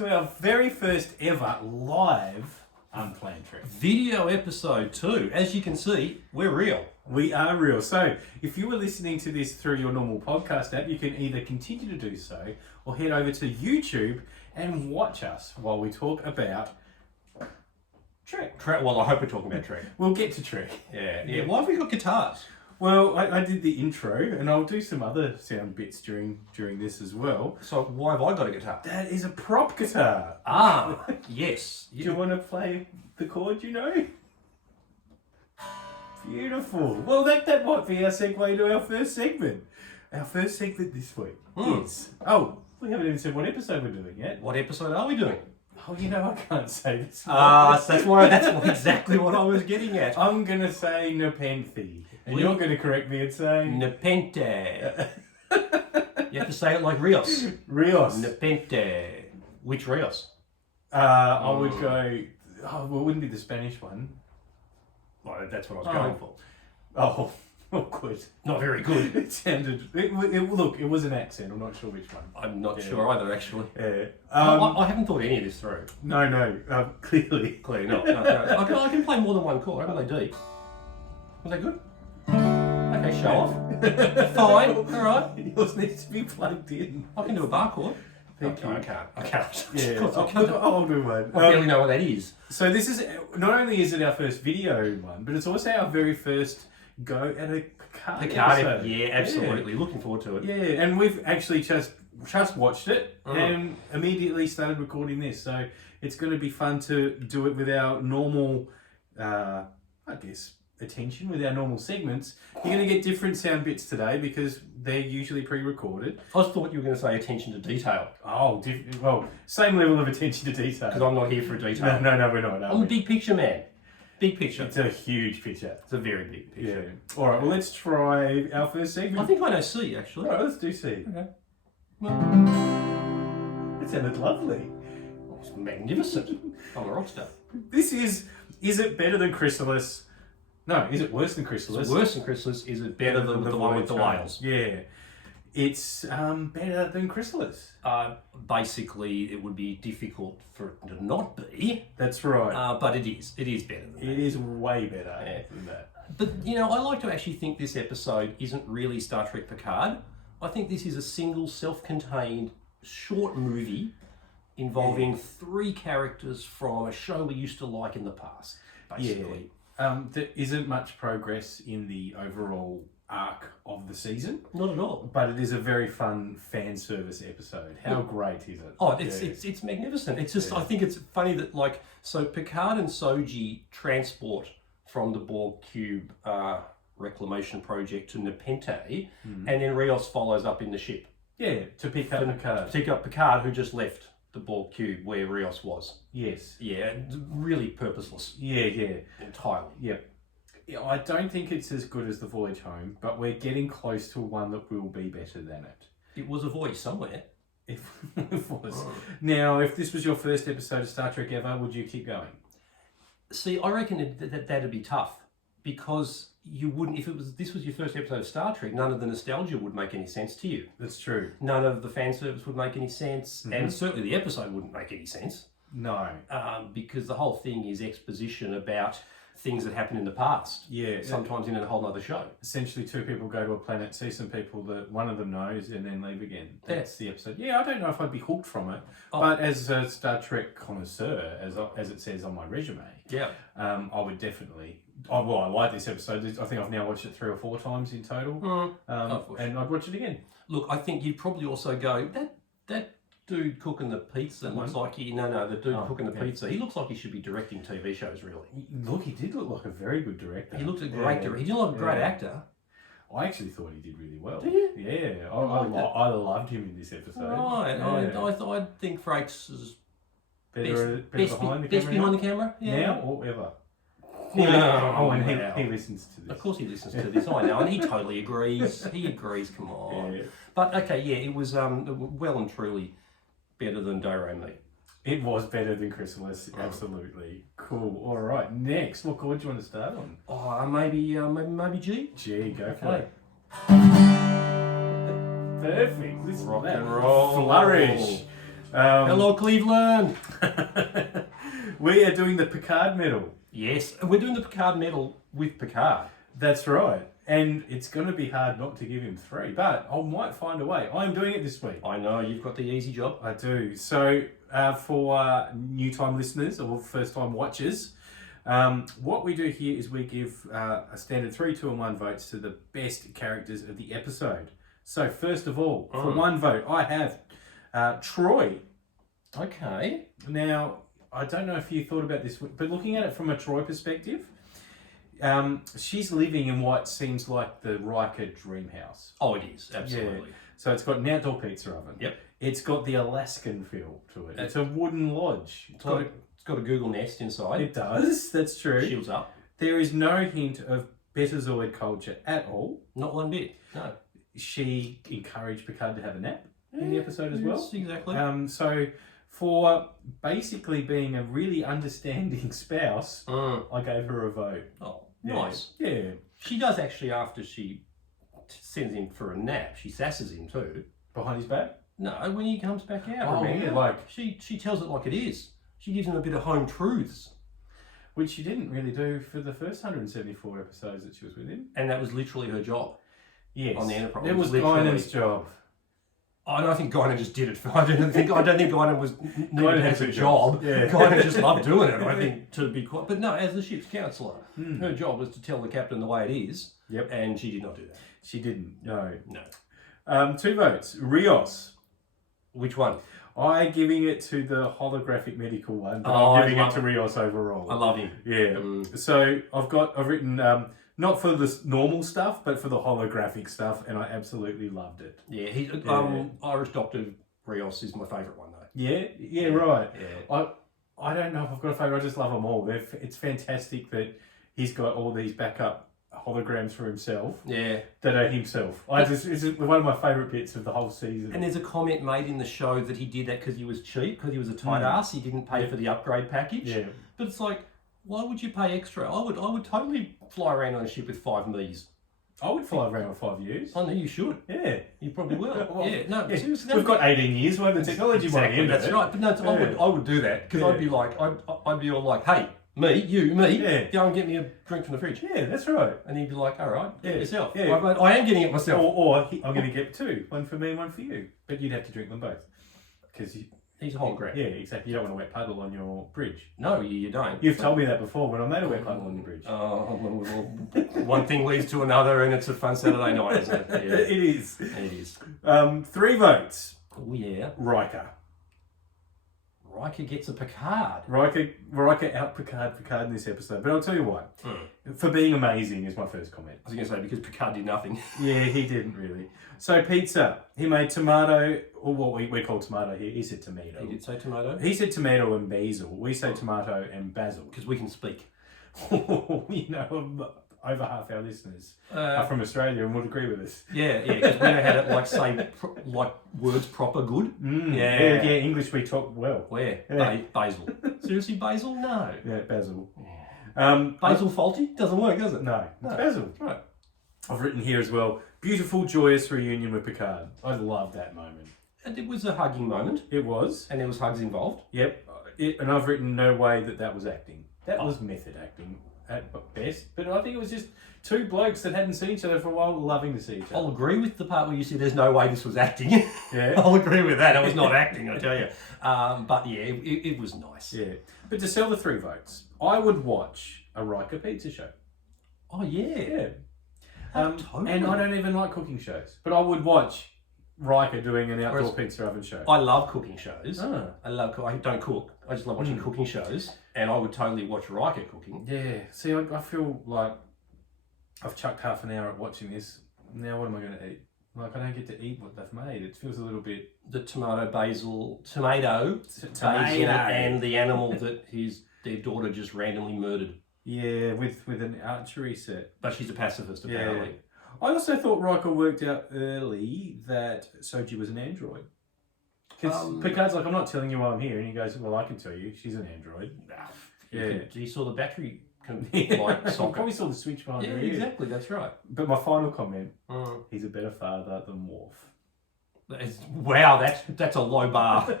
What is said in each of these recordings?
to our very first ever live Unplanned Trek. Video episode 2. As you can see, we're real. We are real. So, if you were listening to this through your normal podcast app, you can either continue to do so or head over to YouTube and watch us while we talk about Trek. Well, I hope we're talking about Trek. We'll get to Trek. Yeah. Why have we got guitars? Well, I did the intro, and I'll do some other sound bits during this as well. So why have I got a guitar? That is a prop guitar. Ah, yes. Do you want to play the chord, you know? Beautiful. Well, that might be our segue to our first segment. Our first segment this week is... Oh, we haven't even said what episode we're doing yet. What episode are we doing? Oh, you know, I can't say this. That's exactly what I was getting at. I'm going to say Nepenthe. And you're going to correct me and say... Nepenthe. You have to say it like Rios. Rios. Nepenthe. Which Rios? I would go... Oh, well, it wouldn't be the Spanish one. Well, that's what I was going for. Oh, good. Not very good. It sounded... Look, it was an accent. I'm not sure which one. I'm not sure either, actually. Yeah. I haven't thought any of this through. No. Clearly. Clearly not. No. I can play more than one chord. Haven't they deep? Was that good? Okay, show off. Fine. All right. Yours needs to be plugged in. I can do a bar chord. Thank you. I can't. Yeah, I can't. I'll do one. I barely know what that is. So this is, not only is it our first video one, but it's also our very first go at a Picard episode. Yeah, absolutely. Looking forward to it. Yeah, and we've actually just watched it and immediately started recording this. So it's going to be fun to do it with our normal, attention, with our normal segments. You're going to get different sound bits today because they're usually pre-recorded. I just thought you were going to say attention to detail. Oh, well, same level of attention to detail. Because I'm not here for detail. No, we're not. I'm a big picture man. Big picture. It's a huge picture. It's a very big picture. Yeah. All right, well, let's try our first segment. I think I know C, actually. All right, let's do C. Okay. It sounded lovely. Oh, it's magnificent. I'm a rock star. This is it better than Chrysalis? No, is it worse than Chrysalis? It's worse than Chrysalis. Is it better than the one with the whales? Yeah. It's better than Chrysalis. Basically, it would be difficult for it to not be. That's right. But it is. It is better than that. It is way better than that. But, I like to actually think this episode isn't really Star Trek Picard. I think this is a single, self-contained, short movie involving 3 characters from a show we used to like in the past, basically. Yeah. There isn't much progress in the overall arc of the season. Not at all. But it is a very fun fan service episode. How great is it? Oh, it's magnificent. It's just, I think it's funny that, so Picard and Soji transport from the Borg Cube reclamation project to Nepenthe, and then Rios follows up in the ship. Yeah, to pick up Picard. To pick up Picard, who just left the Borg Cube where Rios was. Yes. Yeah, really purposeless. Yeah. Entirely. Yep. Yeah, I don't think it's as good as The Voyage Home, but we're getting close to one that will be better than it. It was a voyage somewhere. If it was. Now, if this was your first episode of Star Trek ever, would you keep going? See, I reckon that'd be tough, because you wouldn't. If this was your first episode of Star Trek, none of the nostalgia would make any sense to you. That's true. None of the fan service would make any sense, and certainly the episode wouldn't make any sense. No. Because the whole thing is exposition about things that happened in the past. Yeah. Sometimes in a whole other show. Essentially, 2 people go to a planet, see some people that one of them knows, and then leave again. That's the episode. Yeah, I don't know if I'd be hooked from it, but as a Star Trek connoisseur, as it says on my resume, I would definitely. I like this episode. I think I've now watched it 3 or 4 times in total, and I'd watch it again. Look, I think you'd probably also go that dude cooking the pizza looks like the dude cooking the pizza. He looks like he should be directing TV shows, really. Look, he did look like a very good director. He looked a great director. He didn't look like a great actor. I actually thought he did really well. Do you? Yeah, I loved him in this episode. Right, I think Frakes is best behind the camera. Yeah. Now or ever. He listens to this. Of course he listens to this, I know, and he totally agrees. He agrees, come on. Yeah. But, it was well and truly better than Doremi. It was better than Chrysalis, absolutely. Cool. All right, next, what chord do you want to start on? Oh, maybe G? G, go for it. Perfect. Rock and roll. Flourish. Hello, Cleveland. We are doing the Picard medal. Yes, we're doing the Picard medal with Picard. That's right. And it's going to be hard not to give him 3, but I might find a way. I'm doing it this week. I know, you've got the easy job. I do. So for new time listeners or first time watchers, what we do here is we give a standard 3, 2 and 1 votes to the best characters of the episode. So first of all, for 1 vote, I have Troy. Okay. Now, I don't know if you thought about this, but looking at it from a Troy perspective, she's living in what seems like the Riker dream house. Oh, it is, absolutely. Yeah. So it's got an outdoor pizza oven. Yep. It's got the Alaskan feel to it. It's a wooden lodge. It's got a Google Nest inside. It does, that's true. Shields up. There is no hint of Betazoid culture at all. Not one bit, no. She encouraged Picard to have a nap in the episode as well. Yes, exactly. So for basically being a really understanding spouse, I gave her a vote. Oh, nice. Yeah. She does actually, after she sends him for a nap, she sasses him too. Behind his back? No, when he comes back out, Oh, remember? yeah, like... She tells it like it is. She gives him a bit of home truths. Which she didn't really do for the first 174 episodes that she was with him. And that was literally her job. Yes. On the Enterprise. It was Guinan's job. I don't think Guinan just did it. I don't think Guinan was needed as a job. Yeah. Guinan just loved doing it, I think, to be quite... But no, as the ship's counsellor, her job was to tell the captain the way it is. Yep. And she did not do that. She didn't, no. No. 2 votes. Rios. Which one? I'm giving it to the holographic medical one, but Oh, I'm giving it to Rios overall. I love him. Yeah. So I've written not for the normal stuff, but for the holographic stuff, and I absolutely loved it. Yeah, he's Irish Doctor Rios is my favourite one though. Yeah, right. Yeah. I don't know if I've got a favourite. I just love them all. It's fantastic that he's got all these backup holograms for himself. Yeah. That are himself. It's one of my favourite bits of the whole season. And there's a comment made in the show that he did that because he was cheap, because he was a tight ass. He didn't pay for the upgrade package. Yeah. But it's like, why would you pay extra? I would totally fly around on a ship with 5 Ms. I would fly around with 5 years. I know you should. Yeah. You probably will. Well, yeah. No, yeah. seriously. We've got 18 years worth of technology. Exactly, that's right. But no, I would do that because I'd be like, I'd be all like, hey, me, go and get me a drink from the fridge. Yeah, that's right. And he'd be like, all right, get it yourself. Yeah. I am getting it myself. Or I'm going to get 2, one for me and one for you. But you'd have to drink them both. Because he's a hologram. Yeah, exactly. You don't want a wet puddle on your bridge. No, you don't. You've told me that before when I made a wet puddle on your bridge. One thing leads to another, and it's a fun Saturday night, isn't it? Yeah. It is. It is. 3 votes. Oh, yeah. Riker. Riker gets a Picard. Riker out Picard in this episode. But I'll tell you what. For being amazing is my first comment. I was going to say, because Picard did nothing. Yeah, he didn't really. So pizza. He made tomato, or what we call tomato here. He said tomato. He did say tomato? He said tomato and basil. We say tomato and basil. Because we can speak. You know, over half our listeners are from Australia and would agree with us. Yeah, because we know how to say words proper good. Yeah, English we talk well. Where? Yeah. Basil. Seriously, basil? No. Yeah, basil. Basil faulty? Doesn't work, does it? No, it's basil. Right. I've written here as well, beautiful, joyous reunion with Picard. I love that moment. And it was a hugging moment. It was. And there was hugs involved. Yep. And I've written no way that was acting. That was method acting at best. But I think it was just 2 blokes that hadn't seen each other for a while loving to see each other. I'll agree with the part where you said there's no way this was acting. Yeah. I'll agree with that. It was not acting, I tell you. But yeah, it was nice. Yeah. But to sell the 3 votes, I would watch a Riker pizza show. Oh, yeah. Yeah. Totally. And I don't even like cooking shows. But I would watch Riker doing an outdoor pizza oven show. I love cooking shows. Oh. I don't cook. I just love watching cooking shows. And I would totally watch Riker cooking. Yeah. See, I feel like I've chucked half an hour at watching this. Now what am I going to eat? Like, I don't get to eat what they've made. It feels a little bit... The tomato, basil, and the animal that their daughter just randomly murdered. Yeah, with an archery set. But she's a pacifist, apparently. Yeah. I also thought Riker worked out early that Soji was an android. Because Picard's like, I'm not telling you why I'm here. And he goes, well, I can tell you. She's an android. Yeah. You saw the battery socket. socket. Probably saw the switch behind her ear. Exactly. That's right. But my final comment, he's a better father than Worf. Wow, that's a low bar.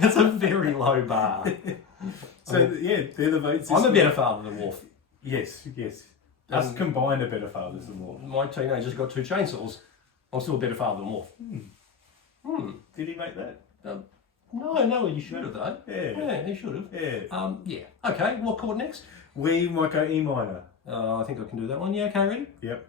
That's a very low bar. So they're the votes. I'm a better father than Worf. Yes. Us combined are better fathers than Worf. My teenager's got 2 chainsaws. I'm still a better father than Worf. Did he make that? No, he should have though. Yeah, he should have. Yeah. Okay, what chord next? We might go E minor. I think I can do that one. Yeah, okay, ready? Yep.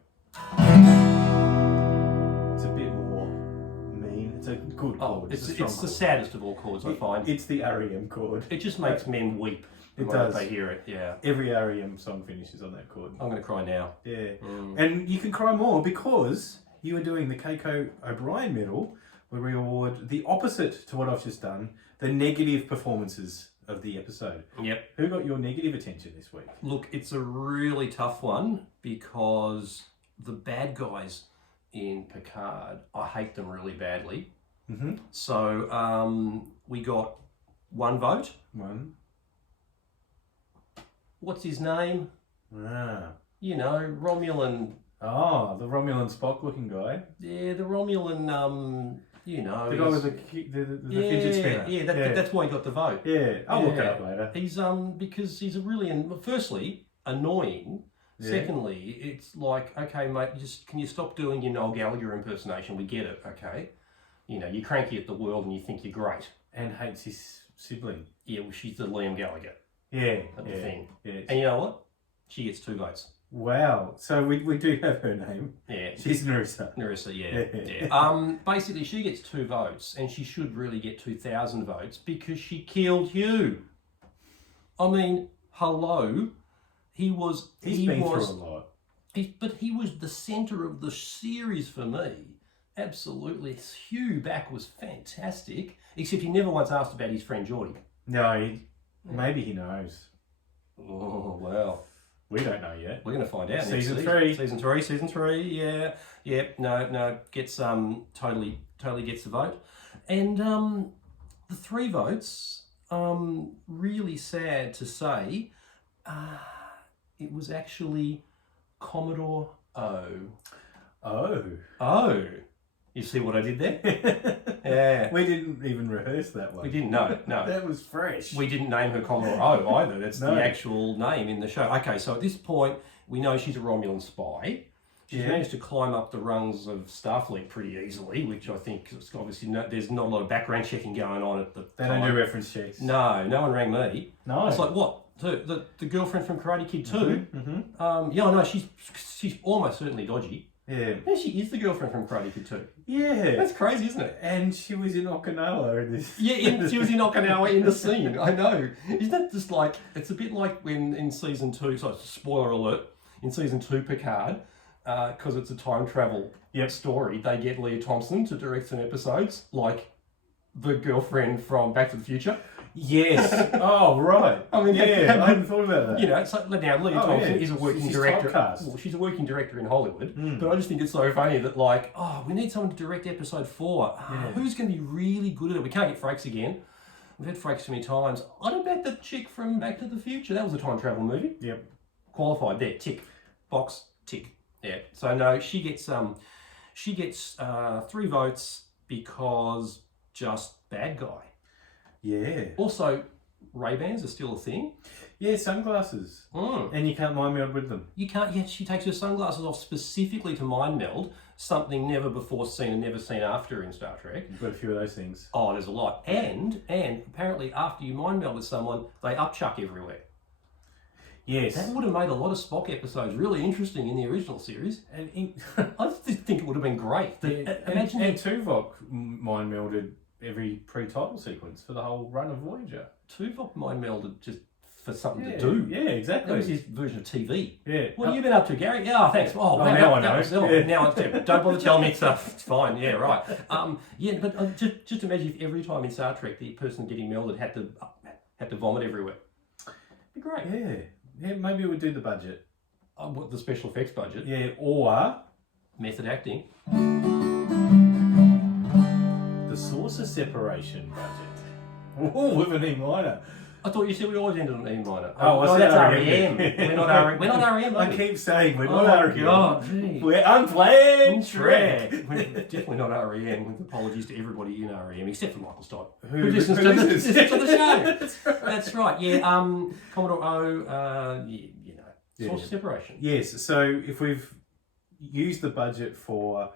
It's a bit more mean. It's a good chord. It's a strong the chord. saddest of all chords, I find. It's the REM chord. It just makes men weep the moment they hear it. Yeah. Every REM song finishes on that chord. I'm going to cry now. Yeah. And you can cry more because you are doing the Keiko O'Brien medal, where we award the opposite to what I've just done, the negative performances of the episode. Yep. Who got your negative attention this week? Look, it's a really tough one because the bad guys in Picard, I hate them really badly. Mm-hmm. So we got 1 vote. One. What's his name? You know, Romulan. Oh, the Romulan Spock looking guy. Yeah, the Romulan, you know. The guy with the fidget spinner. Yeah, that's why he got the vote. Yeah, I'll look it up later. He's, because he's a really, firstly, annoying. Yeah. Secondly, it's like, okay, mate, can you stop doing your Noel Gallagher impersonation? We get it, okay? You know, you're cranky at the world and you think you're great. And hates his sibling. Yeah, well, she's the Liam Gallagher. Yeah. The thing. Yeah. And you know what? She gets 2 votes. Wow. So we do have her name. Yeah. She's Narissa. Narissa, yeah. Basically, she gets 2 votes, and she should really get 2,000 votes because she killed Hugh. I mean, hello. He's been through a lot. But he was the centre of the series for me. Absolutely. Hugh back was fantastic, except he never once asked about his friend Geordie. No, maybe he knows. Oh, well. We don't know yet. We're going to find out Season next 3. Season 3, yeah. Yep, no, gets, totally gets the vote. And the 3 votes, really sad to say, it was actually Commodore O. Oh. You see what I did there? Yeah. We didn't even rehearse that one. We didn't know. No. That was fresh. We didn't name her Commodore O either. That's the actual name in the show. Okay, so at this point, we know she's a Romulan spy. She's managed to climb up the rungs of Starfleet pretty easily, which I think is obviously there's not a lot of background checking going on at the They time. don't do reference checks. No one rang me. No. It's like, what? The girlfriend from Karate Kid 2? Mm-hmm. Yeah, no, she's almost certainly dodgy. Yeah. And she is the girlfriend from Karate Kid 2. Yeah. That's crazy, isn't it? And she was in Okinawa in this. Yeah, she was in Okinawa in the scene. I know. Isn't that just like, it's a bit like when in season 2, so spoiler alert, in season 2 Picard, because it's a time travel story, they get Leah Thompson to direct some episodes, like the girlfriend from Back to the Future. Yes. Oh, right. I mean, I hadn't thought about that. You know, so now Leah Thompson is a working director. Typecast. Well, she's a working director in Hollywood, but I just think it's so funny that, like, we need someone to direct episode 4. Who's going to be really good at it? We can't get Frakes again. We've had Frakes so many times. I'd bet the chick from Back to the Future. That was a time travel movie. Yep. Qualified there. Tick. Box. Tick. Yeah. So no, she gets 3 votes because just bad guy. Yeah. Also, Ray-Bans are still a thing. Yeah, sunglasses. And you can't mind meld with them. You can't, yeah, she takes her sunglasses off specifically to mind meld, something never before seen and never seen after in Star Trek. You've got a few of those things. Oh, there's a lot. And apparently after you mind meld with someone, they upchuck everywhere. Yes. That would have made a lot of Spock episodes really interesting in the original series. And I just think it would have been great. Imagine and Tuvok mind melded every pre-title sequence for the whole run of Voyager. Tuvok mind melded just for something to do. Yeah, exactly. That was his version of TV. Yeah. What have you been up to, Gary? Yeah, thanks. Oh, wow, now I know. Now don't bother telling me stuff. It's fine. Yeah, right. But just imagine if every time in Star Trek the person getting melded had to vomit everywhere. It'd be great. Yeah, maybe it would do the budget. What, the special effects budget? Yeah, or method acting. The saucer separation budget. Oh, with an E minor. I thought you said we always ended on E minor. Oh, no, that's REM. We're not REM. We're not REM. I keep saying we're not REM. God, gee. We're unplanned track. We're definitely not REM. With apologies to everybody in REM, except for Michael Stott, Who listens to the show. That's right. Yeah. Commodore O. Source of separation. Yes. So if we've used the budget for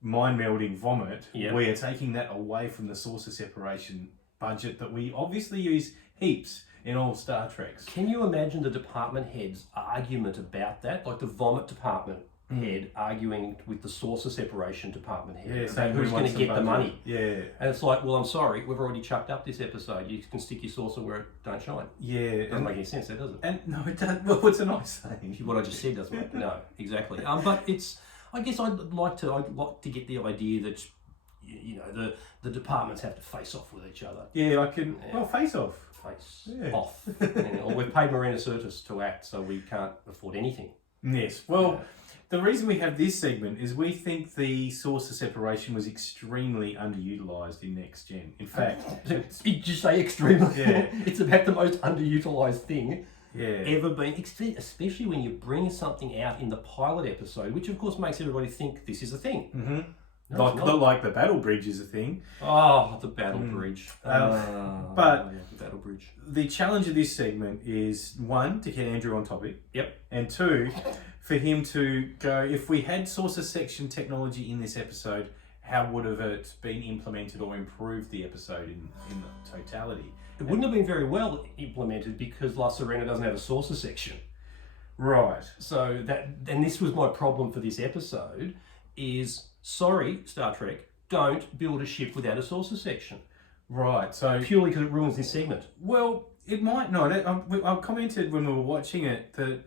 mind melding vomit, we are taking that away from the source of separation budget that we obviously use heaps in all Star Treks. Can you imagine the department head's argument about that? Like the vomit department head arguing with the source of separation department head about who's going to get the money. Yeah. And it's like, well, I'm sorry, we've already chucked up this episode. You can stick your saucer where it don't shine. Yeah. It doesn't make any sense, does it? And no, it doesn't. Well, it's a nice thing. What I just said doesn't make no, exactly. But it's, I guess I'd like to get the idea that, the departments have to face off with each other. Yeah, face off. Face off. Or we've paid Marina Sirtis to act, so we can't afford anything. Yes. Well, the reason we have this segment is we think the source of separation was extremely underutilised in Next Gen. In fact... Did you say extremely? Yeah. It's about the most underutilised thing yeah. ever been, especially when you bring something out in the pilot episode, which of course makes everybody think this is a thing. Mm-hmm. No, like the battle bridge is a thing. Oh, the battle bridge. But the battle bridge. The challenge of this segment is, one, to get Andrew on topic. Yep. And two, for him to go, if we had source of section technology in this episode, how would have it been implemented or improved the episode in the totality? It wouldn't have been very well implemented because La Sirena doesn't have a saucer section. Right. So and this was my problem for this episode, is, sorry, Star Trek, don't build a ship without a saucer section. Right, so... Purely because it ruins this segment. Well, it might not. I commented when we were watching it that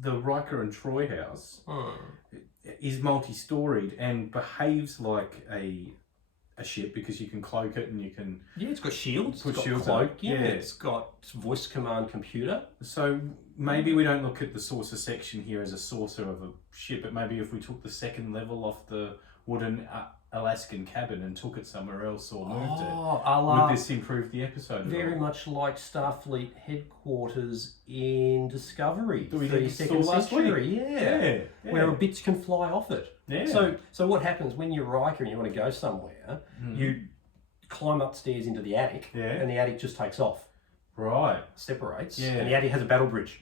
the Riker and Troy house is multi-storied and behaves like a ship because you can cloak it and you can... Yeah, it's got shields. Put it's got shields cloak. up. Yeah, it's got voice command computer. So maybe we don't look at the saucer section here as a saucer of a ship, but maybe if we took the second level off the wooden Alaskan cabin and took it somewhere else or moved it, would this improve the episode? Very much like Starfleet headquarters in Discovery, that we 32nd century. Yeah. Where bits can fly off it. Yeah. So what happens when you're Riker and you want to go somewhere? You climb upstairs into the attic, and the attic just takes off. Right. Separates, and the attic has a battle bridge.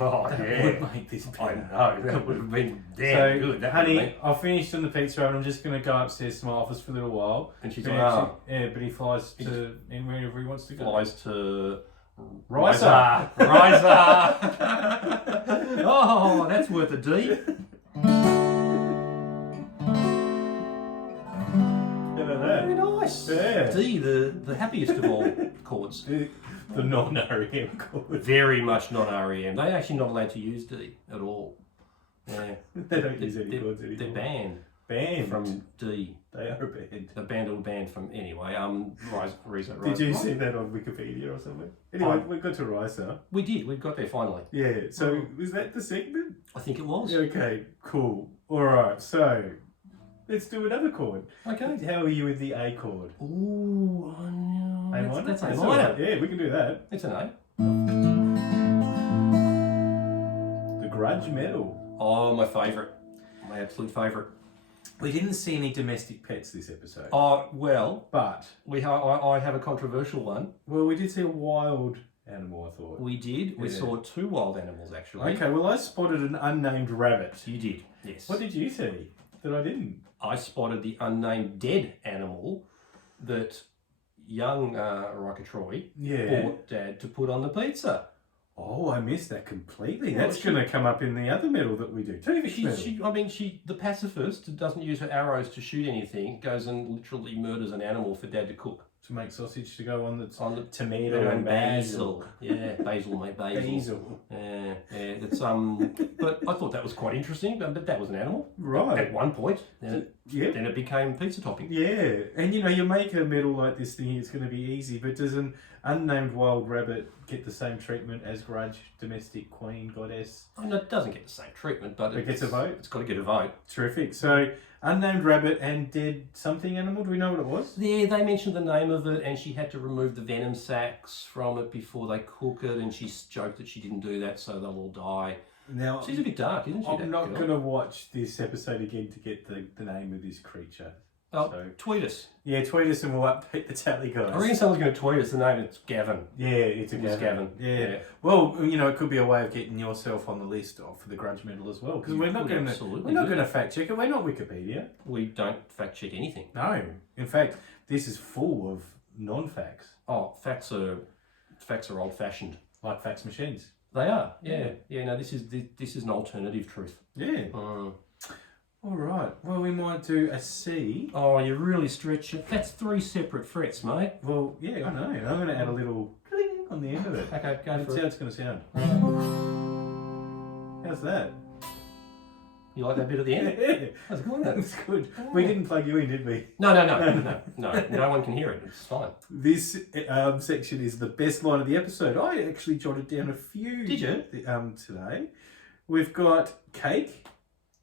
Oh, that would make this better. I know, that would have been damn good. Honey, I'll finish on the pizza oven. I'm just going to go upstairs to my office for a little while. And she's like, but he flies to wherever he wants to go. Flies to... Riser. Oh, that's worth a D. Very nice. Yeah. D, the happiest of all chords. The non-REM chord. Very much non-REM. They're actually not allowed to use D at all. Yeah. They don't use any chords anymore. They're banned. Banned? From D. They are banned. They're banned from... Anyway, Riser. Did you see that on Wikipedia or something? Anyway, we got to Riser. We did. We got there finally. Yeah. So, was that the segment? I think it was. Okay, cool. All right, so... Let's do another chord. Okay. How are you with the A chord? Ooh, I know. A minor? That's A minor. Yeah, we can do that. It's an A. The Grudge Medal. Oh, my favourite. My absolute favourite. We didn't see any domestic pets this episode. Oh, well. But... I have a controversial one. Well, we did see a wild animal, I thought. We did. We saw two wild animals, actually. Okay, well, I spotted an unnamed rabbit. You did, yes. What did you see that I didn't? I spotted the unnamed dead animal that young Riker Troy bought Dad to put on the pizza. Oh, I missed that completely. Well, that's going to come up in the other medal that we do. The pacifist doesn't use her arrows to shoot anything, goes and literally murders an animal for Dad to cook. To make sausage to go on the tomato and basil. Yeah, basil, mate, basil. Yeah, it's But I thought that was quite interesting. But that was an animal, right? At one point. Yeah. Then it became pizza topping. Yeah, and you make a medal like this thinking it's going to be easy, but does an unnamed wild rabbit get the same treatment as Grudge, domestic queen, goddess? Oh, no, it doesn't get the same treatment, but It gets a vote? It's got to get a vote. Terrific. So, unnamed rabbit and dead something animal, do we know what it was? Yeah, they mentioned the name of it, and she had to remove the venom sacs from it before they cook it, and she joked that she didn't do that, so they'll all die. Now, She's a bit dark, isn't she? I'm not going to watch this episode again to get the name of this creature. Oh, So, tweet us. yeah, tweet us and we'll update the tally, guys. I reckon someone's going to tweet us the name. It's Gavin. Yeah, it's Gavin. Yeah. Well, it could be a way of getting yourself on the list for the Grudge medal as well, because we're not going to fact check it. We're not Wikipedia. We don't fact check anything. No. In fact, this is full of non-facts, Oh, facts are old fashioned. like fax machines. They are. Yeah. No, this is an alternative truth. Yeah. All right. Well, we might do a C. Oh, you really stretch it. That's 3 separate frets, mate. Well, yeah, I know. I'm going to add a little cling on the end of it. Okay, go Let's for see it. how it's going to sound. How's that? You like that bit at the end? Yeah, That's good. that's good. We didn't plug you in, did we? No. No one can hear it. It's fine. This section is the best line of the episode. I actually jotted down a few. Did you? Today. We've got cake.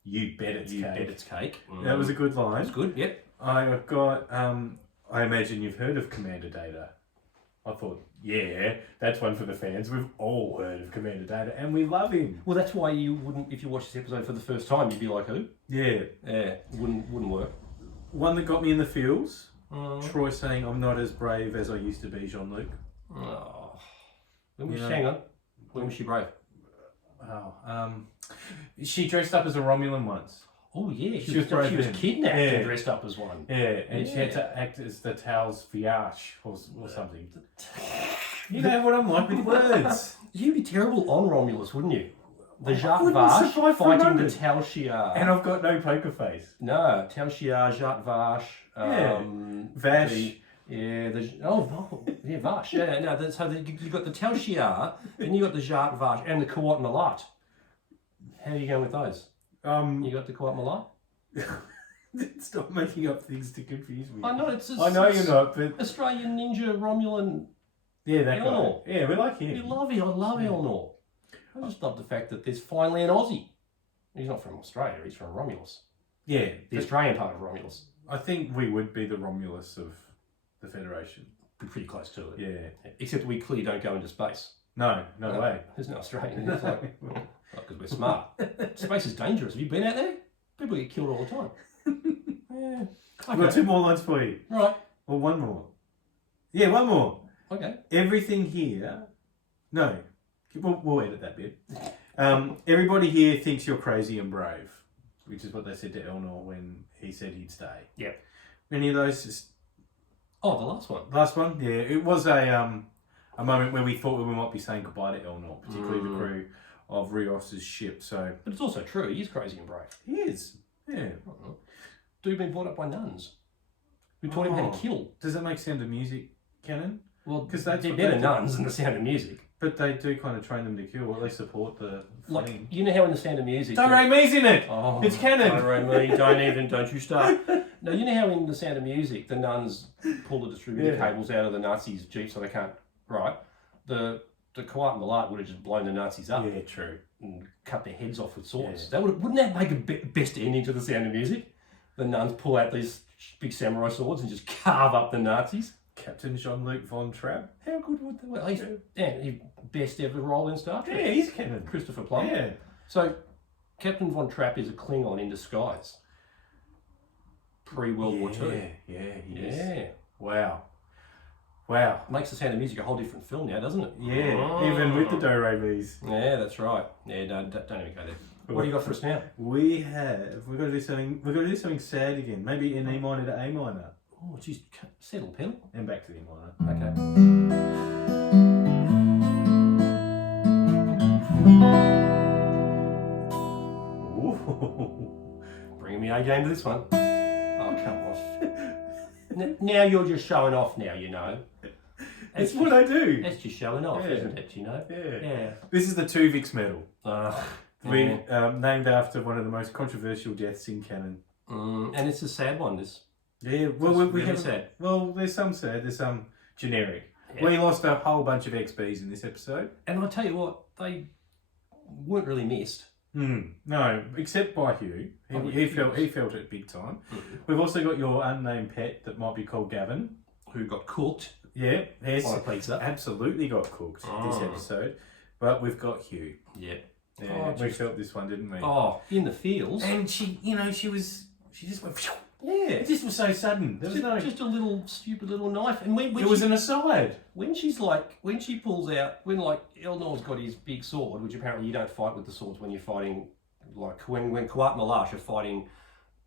You bet it's You cake. bet it's cake. That was a good line. That's good. Yep. I've got, I imagine you've heard of Commander Data. I thought, yeah, that's one for the fans. We've all heard of Commander Data and we love him. Well, that's why you wouldn't, if you watch this episode for the first time, you'd be like, who? Yeah. Yeah, wouldn't work. One that got me in the feels. Troy saying, I'm not as brave as I used to be, Jean-Luc. Oh. Hang on. When was she brave? Oh, she dressed up as a Romulan once. Oh, yeah. She was brave then. kidnapped Yeah. and dressed up as one. Yeah, and she had to act as the Tal's Viash or something. You know what I'm like with words. You'd be terrible on Romulus, wouldn't you? The Jacques wouldn't Vache survive for a fighting the moment. Tal Shiar. And I've got no poker face. No, Tal Shiar, Jacques Vache. Vash. Vache. Yeah, no, you've got the Tal Shiar, then you got the Jacques Vache and the Kawat Malat. How are you going with those? You got the Kawat Malat? Stop making up things to confuse me. I know, I know you're not, but Australian Ninja Romulan. yeah, that Eleanor. guy. Yeah, we like him. You love it. I love Eleanor. I just love the fact that there's finally an Aussie. He's not from Australia, he's from Romulus. Yeah, The Australian part of Romulus. I think we would be the Romulus of the Federation. Be pretty close to it. Yeah. Except we clearly don't go into space. No way. There's no Australian. It's like, because we're smart. Space is dangerous. Have you been out there? People get killed all the time. Yeah. I've got 2 more lines for you. Right. Or 1 more. Yeah, 1 more. Okay. Everything here. No. We'll edit that bit. Everybody here thinks you're crazy and brave, which is what they said to Eleanor when he said he'd stay. Yep. Any of those? Just... Oh, the last one. Last one? Yeah. It was a moment where we thought we might be saying goodbye to Eleanor, particularly the crew of Rios's ship. So. But it's also true. He is crazy and brave. He is. Yeah. Dude been brought up by nuns who taught him how to kill. Does that make Sound of Music canon? Well, because they're better nuns than the Sound of Music. But they do kind of train them to kill, or they support the like, fleeing. you know how in the Sound of Music... Don't Ray Me's in it! Oh, it's canon! Don't Ray Me, don't you start. No, you know how in the Sound of Music, the nuns pull the distributor cables out of the Nazis' jeep so they can't... Right? The Kawat Malat would have just blown the Nazis up. Yeah, true. And cut their heads off with swords. Yeah. Wouldn't that make a best ending to the Sound of Music? The nuns pull out these big samurai swords and just carve up the Nazis. Captain Jean-Luc Von Trapp. How good would that? Well, he's best ever role in Star Trek. Yeah, he's canon. Christopher Plummer. Yeah. So, Captain Von Trapp is a Klingon in disguise. Pre-World War II. Yeah, he is. Wow. Makes the Sound of Music a whole different film now, doesn't it? Yeah, even with the Do Re Mi's. Yeah, that's right. Yeah, don't even go there. What do you got for us now? We've got to do something sad again. Maybe an E minor to A minor. Oh, geez, settle, pedal. And back to the E minor. Okay. Ooh. Bringing me A game to this one. Oh, come on. Now you're just showing off now, you know. It's what I do. That's just showing off, isn't it, you know? Yeah. This is the Tuvix medal. Yeah. Named after one of the most controversial deaths in canon. And it's a sad one. This. Yeah, well, we really have sad. Well, there's some sad, there's some generic. Yeah. We lost a whole bunch of XBs in this episode. And I tell you what, they weren't really missed. No, except by Hugh. He felt it big time. We've also got your unnamed pet that might be called Gavin, who got cooked. Yeah, yes, on a pizza. Absolutely got cooked this episode. But we've got Hugh. Yeah. Yeah, we felt this one, didn't we? Oh, in the fields. And she just went. Phew. Yeah. It just was so sudden. There was just a little stupid little knife, and when it was an aside. When she pulls out, when Elnor's got his big sword, which apparently you don't fight with the swords when you're fighting, like when Kuat Malash are fighting,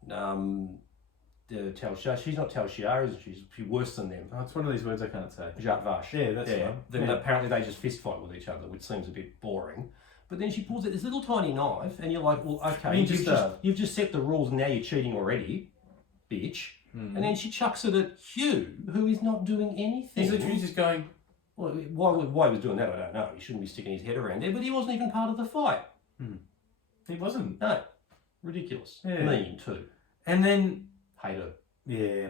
Tal Shiar. She's not Tal Shiar, isn't she? She's worse than them. Oh, it's one of these words I can't say. Jat Vash. Yeah, that's right. Then apparently they just fist fight with each other, which seems a bit boring. But then she pulls out this little tiny knife, and you're like, well, okay, you've just set the rules, and now you're cheating already, bitch. And then she chucks it at Hugh, who is not doing anything. He's literally just going... Well, why he was doing that, I don't know. He shouldn't be sticking his head around there, but he wasn't even part of the fight. He wasn't. No. Ridiculous. Yeah. Mean, too. And then... Hate her. Yeah.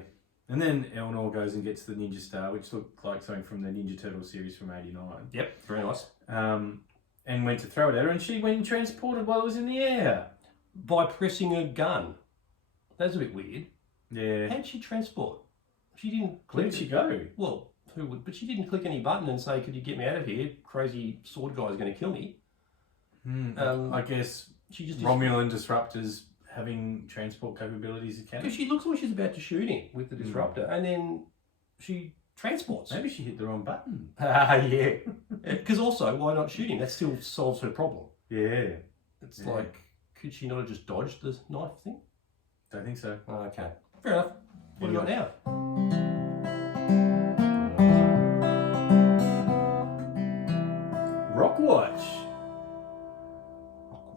And then Elnor goes and gets the Ninja Star, which looked like something from the Ninja Turtle series from '89. Yep, very nice. And went to throw it at her, and she went and transported while it was in the air. By pressing a gun. That's a bit weird. Yeah. How'd she transport? She didn't click. Where'd she go? Well, who would? But she didn't click any button and say, "Could you get me out of here? Crazy sword guy's going to kill me." I guess she just Romulan disruptors having transport capabilities of canon. Because she looks like she's about to shoot him with the disruptor, and then she transports. Maybe she hit the wrong button. Yeah. Because also, why not shoot him? That still solves her problem. Yeah. It's like, could she not have just dodged the knife thing? Don't think so. Okay. Fair enough. What do you got now? Rockwatch.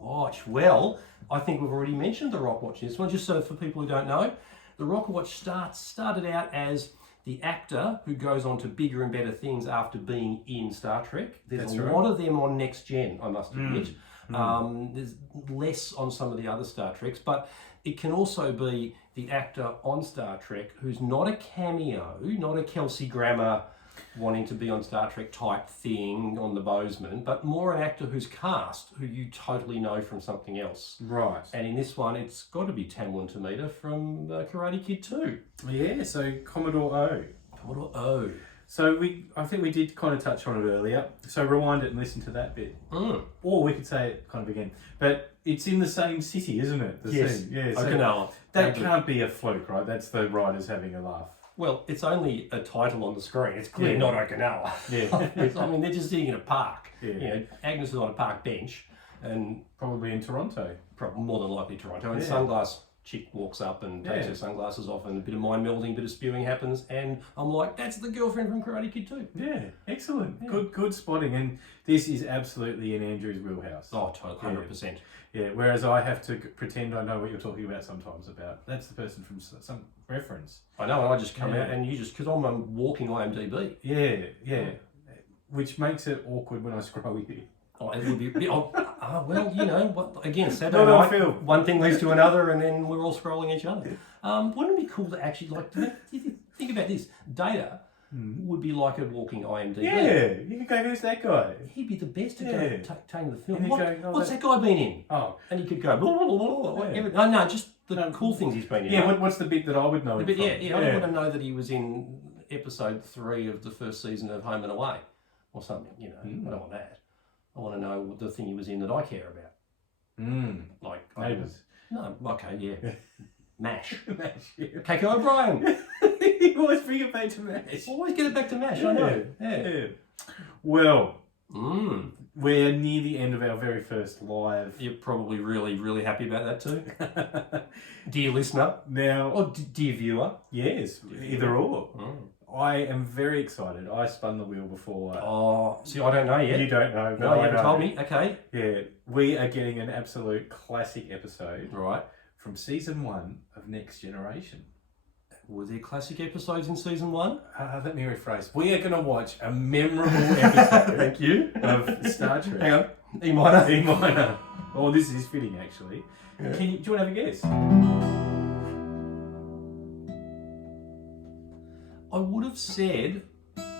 Rockwatch. Well, I think we've already mentioned the Rockwatch in this one. Just so for people who don't know, the Rockwatch started out as the actor who goes on to bigger and better things after being in Star Trek. There's a lot of them on Next Gen, I must admit. There's less on some of the other Star Treks, but it can also be the actor on Star Trek who's not a cameo, not a Kelsey Grammer wanting to be on Star Trek type thing on the Bozeman, but more an actor who's cast, who you totally know from something else. Right. And in this one, it's got to be Tamlin Tomita from Karate Kid 2. Yeah, so Commodore O. Commodore O. So I think we did kind of touch on it earlier. So rewind it and listen to that bit. Or we could say it kind of again. But it's in the same city, isn't it? The scene. Yeah, so Okinawa. That can't be a fluke, right? That's the writers having a laugh. Well, it's only a title on the screen. It's clearly not Okinawa. Yeah. I mean, they're just sitting in a park. Yeah. You know, Agnes is on a park bench, and probably in Toronto. More than likely Toronto. And Sunglass chick walks up and takes her sunglasses off, and a bit of mind melding, bit of spewing happens, and I'm like, that's the girlfriend from Karate Kid 2. Yeah, excellent. Yeah. Good spotting, and this is absolutely in Andrew's wheelhouse. Oh, totally, 100%. Yeah, whereas I have to pretend I know what you're talking about sometimes about. That's the person from some reference. I know, and I just come out and you just, because I'm a walking IMDb. Yeah. Which makes it awkward when I scroll you. Oh, it would be, well, you know, again, Saturday night, one thing leads to another, and then we're all scrolling each other. Wouldn't it be cool to actually, think about this, Data would be like a walking IMDb. Yeah, you could go, who's that guy? He'd be the best to go take the film. What's that guy been in? Oh. And he could go, blah, blah, blah, blah, no, just the cool things he's been in. Yeah, what's the bit that I would know him from? I don't want to know that he was in episode 3 of the first season of Home and Away, or something, you know. I don't want that. I want to know the thing he was in that I care about. Like Neighbours. No, okay, yeah. MASH. MASH, yeah. Keiko O'Brien. You always bring it back to MASH. Always get it back to MASH, I know. Yeah. Well, we're near the end of our very first live. You're probably really, really happy about that too. Dear listener. Now, or dear viewer. Yes, either or. I am very excited. I spun the wheel before. Oh, see, I don't know yet. You don't know. No, you haven't told me. Okay. Yeah, we are getting an absolute classic episode. Right. From season 1 of Next Generation. Were there classic episodes in season 1? Let me rephrase. We are going to watch a memorable episode. Thank you. Of Star Trek. Hang on. E minor. E minor. Oh, this is fitting, actually. Yeah. Do you want to have a guess? I would have said,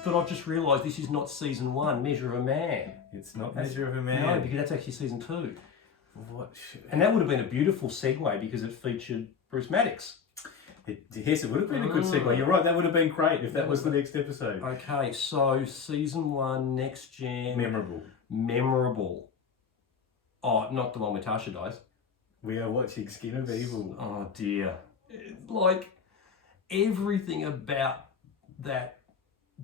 but I've just realised this is not season 1, Measure of a Man. It's not Measure of a Man. No, because that's actually season 2. What? And that would have been a beautiful segue because it featured Bruce Maddox. Yes, it would have been a good segue. You're right, that would have been great if that was the next episode. Okay, so season 1, Next Gen. Memorable. Oh, not the one where Tasha dies. We are watching Skin of Evil. Oh dear. Like, everything about that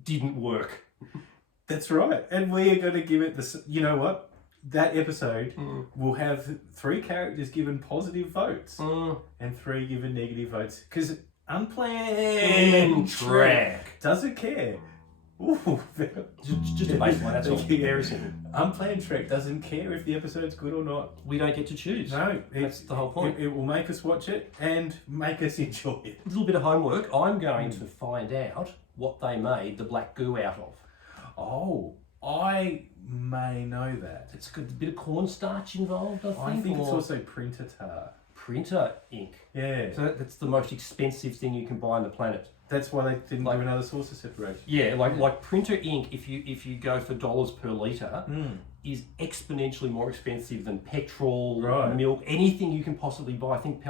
didn't work. That's right. And we are going to give it the... You know what? That episode will have 3 characters given positive votes and 3 given negative votes. Because Unplanned Trek doesn't care. Ooh, just a baseline, that's all. Very simple. Unplanned Trek doesn't care if the episode's good or not. We don't get to choose. No, that's the whole point. It will make us watch it and make us enjoy it. A little bit of homework. I'm going to find out what they made the black goo out of. Oh, I may know that. It's got a bit of cornstarch involved, I think. I think it's also printer tar. Printer ink. Yeah. So that's the most expensive thing you can buy on the planet. That's why they didn't do another source of separation. Yeah, like printer ink, if you go for dollars per litre, is exponentially more expensive than petrol, milk, anything you can possibly buy. I think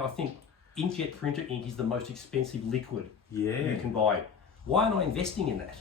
inkjet printer ink is the most expensive liquid you can buy. Why aren't I investing in that?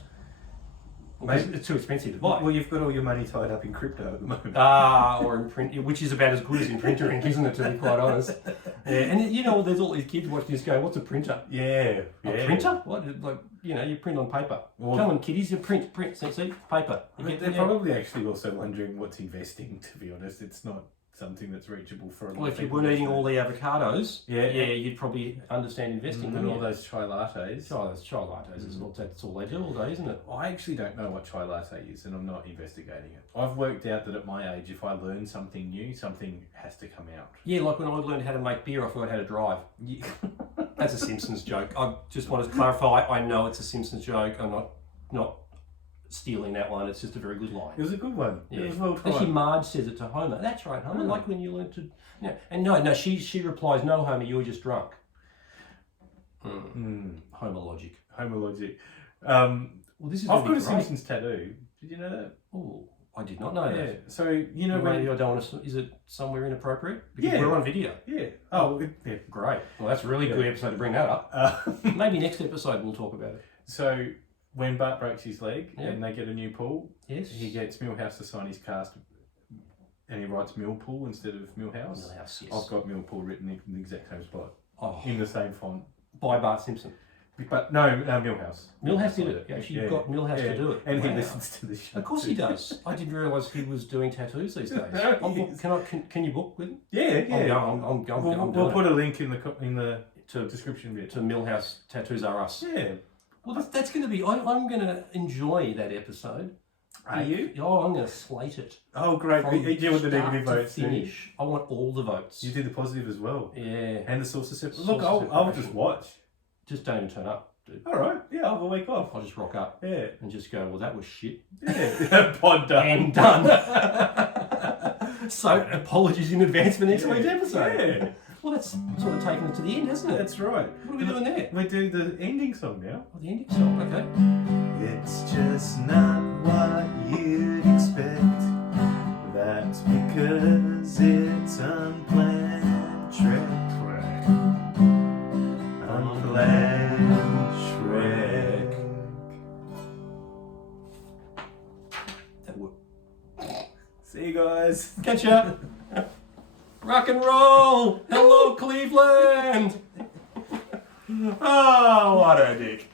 Maybe it's too expensive to buy. Well, you've got all your money tied up in crypto at the moment. Or in print, which is about as good as in printer ink, isn't it, to be quite honest? Yeah, and you know, there's all these kids watching this go, what's a printer? Yeah. A printer? What? Like, you know, you print on paper. Well, come on, kiddies, you print, see, paper. They're probably actually also wondering what's investing, to be honest. It's not something that's reachable for a lot of people. Well, if you weren't eating all the avocados, you'd probably understand investing. And all those chai lattes. Those chai lattes, that's all they do all day, isn't it? I actually don't know what chai latte is, and I'm not investigating it. I've worked out that at my age, if I learn something new, something has to come out. Yeah, like when I learned how to make beer, I forgot how to drive. Yeah. That's a Simpsons joke. I just want to clarify, I know it's a Simpsons joke. I'm not stealing that one. It's just a very good line. It was a good one. Yeah. It was well tried. Actually, Marge says it to Homer. That's right, Homer. Like when you learn to... Yeah. And no, she replies, no, Homer, you're just drunk. Homer logic. Well, this is I've got a Simpsons tattoo. Did you know that? Oh, I did not know that. So, you know... Maybe I don't want to... Is it somewhere inappropriate? Because we're on video. Yeah. Oh, yeah. Great. Well, that's a really good episode to bring that up. Maybe next episode we'll talk about it. So... When Bart breaks his leg and they get a new pool, he gets Milhouse to sign his cast and he writes Millpool instead of Milhouse. Yes. I've got Millpool written in the exact same spot, in the same font. By Bart Simpson. But no, Milhouse. Milhouse did it. Actually, you've got Milhouse to do it. And he listens to the show. Of course he does. I didn't realise he was doing tattoos these days. Can you book with him? Yeah. I'm We'll put a link in the description bit. To Milhouse Tattoos Are Us. Yeah. Well, that's going to be... I'm going to enjoy that episode. Are you? Oh, I'm going to slate it. Oh, great. You want the negative votes. Finish. I want all the votes. You do the positive as well. Yeah. And the source of separation. Look, I'll just watch. Just don't even turn up, dude. All right. Yeah, I'll have a week off. I'll just rock up. Yeah. And just go, well, that was shit. Yeah. Pod done. And done. So, apologies in advance for next week's episode. Yeah. Well, that's sort of taking it to the end, hasn't it? That's right. What are we doing there? We do the ending song now. Oh, the ending song, okay. It's just not what you'd expect. That's because it's unplanned Trek. Unplanned Trek. That would... See you guys. Catch ya. Rock and roll! Hello, Cleveland! Oh, what a dick.